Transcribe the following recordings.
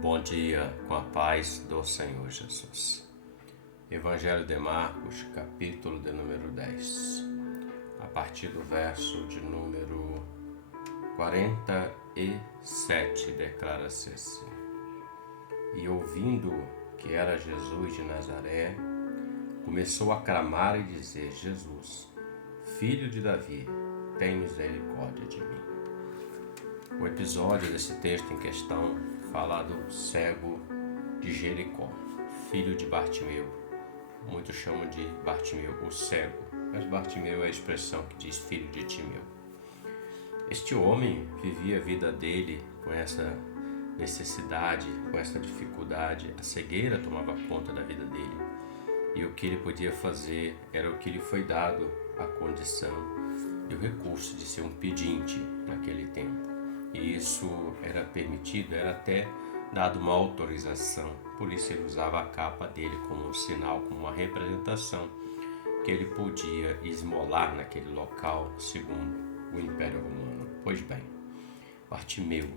Bom dia, com a paz do Senhor Jesus. Evangelho de Marcos, capítulo de número 10, a partir do verso de número 47, declara-se assim: E ouvindo que era Jesus de Nazaré, começou a clamar e dizer: Jesus, filho de Davi, tem misericórdia de mim. O episódio desse texto em questão fala do cego de Jericó, filho de Bartimeu. Muitos chamam de Bartimeu o cego, mas Bartimeu é a expressão que diz filho de Timeu. Este homem vivia a vida dele com essa necessidade, com essa dificuldade. A cegueira tomava conta da vida dele. E o que ele podia fazer era o que lhe foi dado, a condição e o recurso de ser um pedinte naquele tempo. E isso era permitido, era até dado uma autorização. Por isso ele usava a capa dele como um sinal, como uma representação que ele podia esmolar naquele local segundo o Império Romano. Pois bem, Bartimeu,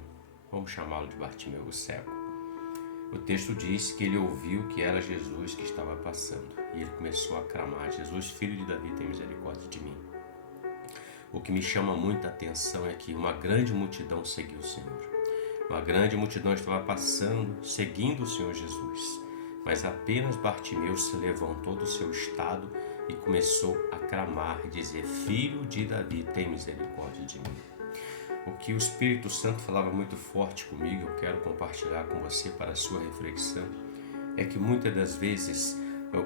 vamos chamá-lo de Bartimeu, o cego. O texto diz que ele ouviu que era Jesus que estava passando e ele começou a clamar: Jesus, filho de Davi, tem misericórdia de mim. O que me chama muita atenção é que uma grande multidão seguiu o Senhor. Uma grande multidão estava passando, seguindo o Senhor Jesus. Mas apenas Bartimeu se levantou do seu estado e começou a clamar e dizer: Filho de Davi, tem misericórdia de mim. O que o Espírito Santo falava muito forte comigo, eu quero compartilhar com você para a sua reflexão, é que muitas das vezes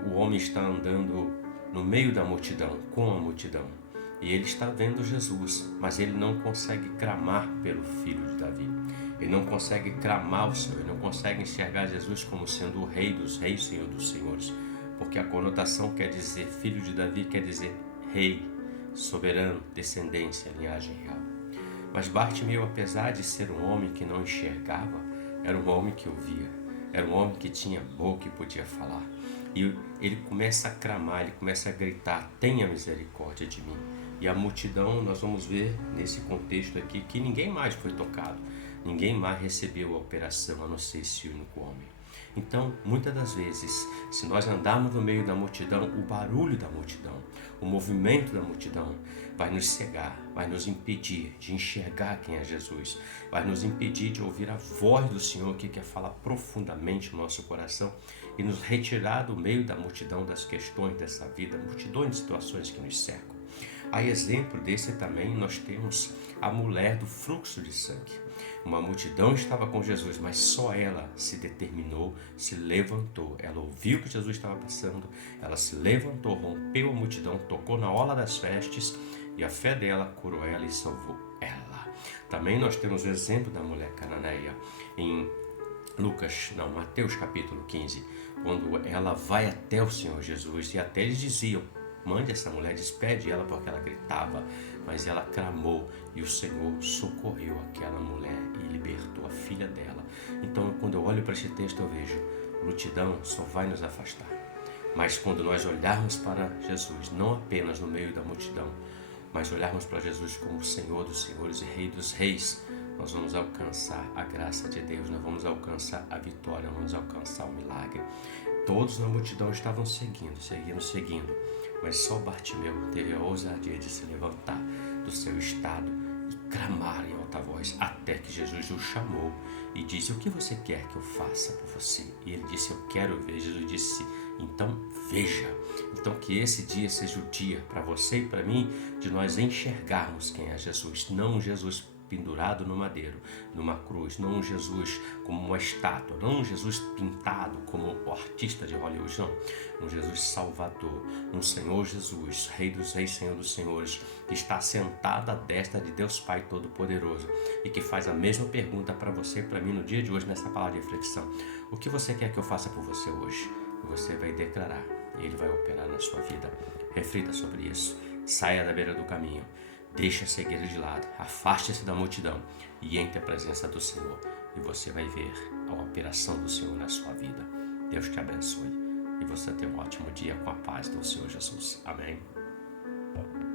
o homem está andando no meio da multidão, com a multidão, e ele está vendo Jesus, mas ele não consegue clamar pelo Filho de Davi. Ele não consegue clamar o Senhor, ele não consegue enxergar Jesus como sendo o Rei dos Reis, Senhor dos Senhores, porque a conotação quer dizer Filho de Davi, quer dizer Rei, soberano, descendência, linhagem real. Mas Bartimeu, apesar de ser um homem que não enxergava, era um homem que ouvia, era um homem que tinha boca e podia falar. E ele começa a clamar, ele começa a gritar: tenha misericórdia de mim. E a multidão, nós vamos ver nesse contexto aqui que ninguém mais foi tocado, ninguém mais recebeu a operação, a não ser esse único homem. Então, muitas das vezes, se nós andarmos no meio da multidão, o barulho da multidão, o movimento da multidão vai nos cegar, vai nos impedir de enxergar quem é Jesus, vai nos impedir de ouvir a voz do Senhor que quer falar profundamente no nosso coração e nos retirar do meio da multidão das questões dessa vida, multidões de situações que nos cercam. A exemplo desse também nós temos a mulher do fluxo de sangue. Uma multidão estava com Jesus, mas só ela se determinou, se levantou. Ela ouviu que Jesus estava passando, ela se levantou, rompeu a multidão, tocou na orla das vestes e a fé dela curou ela e salvou ela. Também nós temos o exemplo da mulher cananeia em Mateus capítulo 15, quando ela vai até o Senhor Jesus e até eles diziam: mande essa mulher, despede ela, porque ela gritava, mas ela clamou e o Senhor socorreu aquela mulher e libertou a filha dela. Então, quando eu olho para este texto, eu vejo: multidão só vai nos afastar. Mas quando nós olharmos para Jesus, não apenas no meio da multidão, mas olharmos para Jesus como o Senhor dos Senhores e Rei dos Reis, nós vamos alcançar a graça de Deus, nós vamos alcançar a vitória, nós vamos alcançar o milagre. Todos na multidão estavam seguindo, mas só Bartimeu teve a ousadia de se levantar do seu estado e clamar em alta voz, até que Jesus o chamou e disse: o que você quer que eu faça por você? E ele disse: eu quero ver. Jesus disse: então veja. Então que esse dia seja o dia para você e para mim de nós enxergarmos quem é Jesus, não Jesus pendurado no madeiro, numa cruz, não um Jesus como uma estátua, não um Jesus pintado como o artista de Hollywood, não. Um Jesus Salvador, um Senhor Jesus, Rei dos Reis, Senhor dos Senhores, que está sentado à destra de Deus Pai Todo-Poderoso e que faz a mesma pergunta para você e para mim no dia de hoje, nessa palavra de reflexão: o que você quer que eu faça por você hoje? E você vai declarar e Ele vai operar na sua vida. Reflita sobre isso, saia da beira do caminho, deixe a cegueira de lado, afaste-se da multidão e entre a presença do Senhor e você vai ver a operação do Senhor na sua vida. Deus te abençoe e você tenha um ótimo dia com a paz do Senhor Jesus. Amém.